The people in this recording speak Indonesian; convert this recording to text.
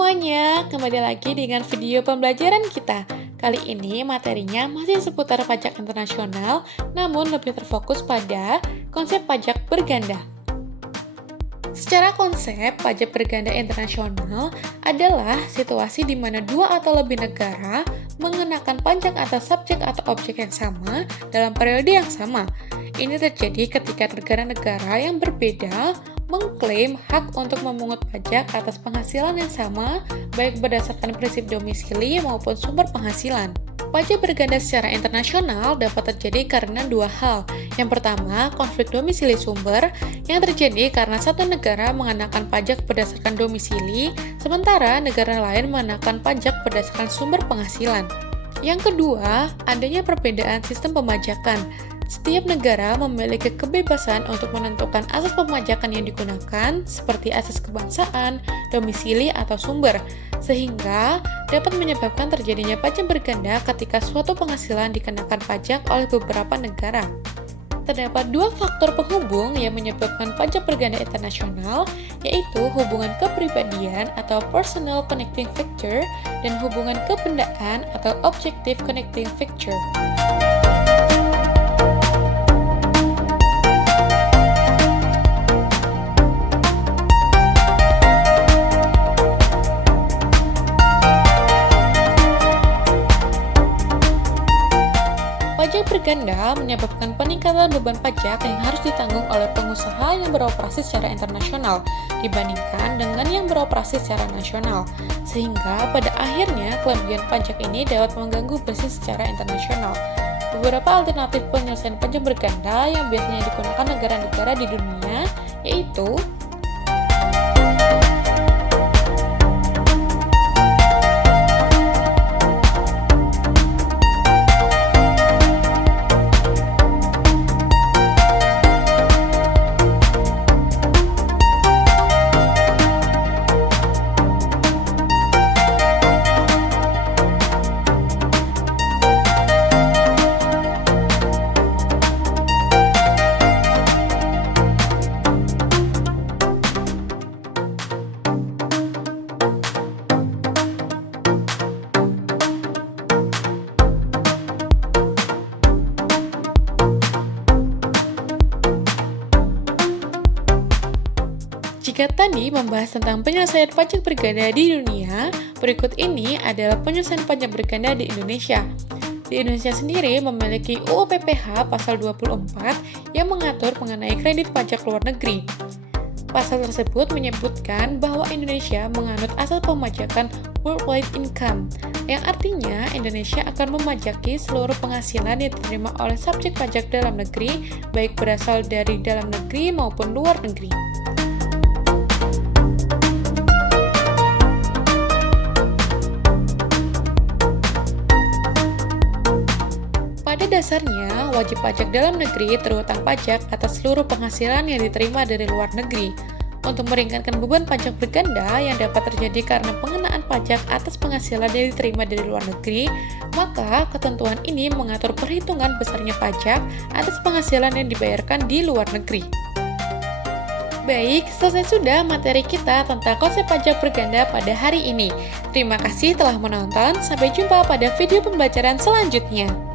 semuanya, kembali lagi dengan video pembelajaran kita. Kali ini materinya masih seputar pajak internasional, namun lebih terfokus pada konsep pajak berganda. Secara konsep, pajak berganda internasional adalah situasi di mana dua atau lebih negara mengenakan pajak atas subjek atau objek yang sama dalam periode yang sama. Ini terjadi ketika negara-negara yang berbeda mengklaim hak untuk memungut pajak atas penghasilan yang sama, baik berdasarkan prinsip domisili maupun sumber penghasilan. Pajak berganda secara internasional dapat terjadi karena dua hal. Yang pertama, konflik domisili sumber, yang terjadi karena satu negara mengenakan pajak berdasarkan domisili, sementara negara lain mengenakan pajak berdasarkan sumber penghasilan. Yang kedua, adanya perbedaan sistem pemajakan. Setiap negara memiliki kebebasan untuk menentukan asas pemajakan yang digunakan, seperti asas kebangsaan, domisili, atau sumber, sehingga dapat menyebabkan terjadinya pajak berganda ketika suatu penghasilan dikenakan pajak oleh beberapa negara. Terdapat dua faktor penghubung yang menyebabkan pajak berganda internasional, yaitu hubungan kepribadian atau personal connecting factor dan hubungan kebendaan atau objective connecting factor. Pajak berganda menyebabkan peningkatan beban pajak yang harus ditanggung oleh pengusaha yang beroperasi secara internasional dibandingkan dengan yang beroperasi secara nasional, sehingga pada akhirnya kelebihan pajak ini dapat mengganggu bisnis secara internasional. Beberapa alternatif penyelesaian pajak berganda yang biasanya digunakan negara-negara di dunia yaitu Jika tadi membahas tentang penyelesaian pajak berganda di dunia, berikut ini adalah penyelesaian pajak berganda di Indonesia. Di Indonesia sendiri memiliki UU PPH pasal 24 yang mengatur mengenai kredit pajak luar negeri. Pasal tersebut menyebutkan bahwa Indonesia menganut asas pemajakan worldwide income, yang artinya Indonesia akan memajaki seluruh penghasilan yang diterima oleh subjek pajak dalam negeri, baik berasal dari dalam negeri maupun luar negeri. Pada dasarnya, wajib pajak dalam negeri terutang pajak atas seluruh penghasilan yang diterima dari luar negeri. Untuk meringankan beban pajak berganda yang dapat terjadi karena pengenaan pajak atas penghasilan yang diterima dari luar negeri, maka ketentuan ini mengatur perhitungan besarnya pajak atas penghasilan yang dibayarkan di luar negeri. Baik, selesai sudah materi kita tentang konsep pajak berganda pada hari ini. Terima kasih telah menonton, sampai jumpa pada video pembelajaran selanjutnya.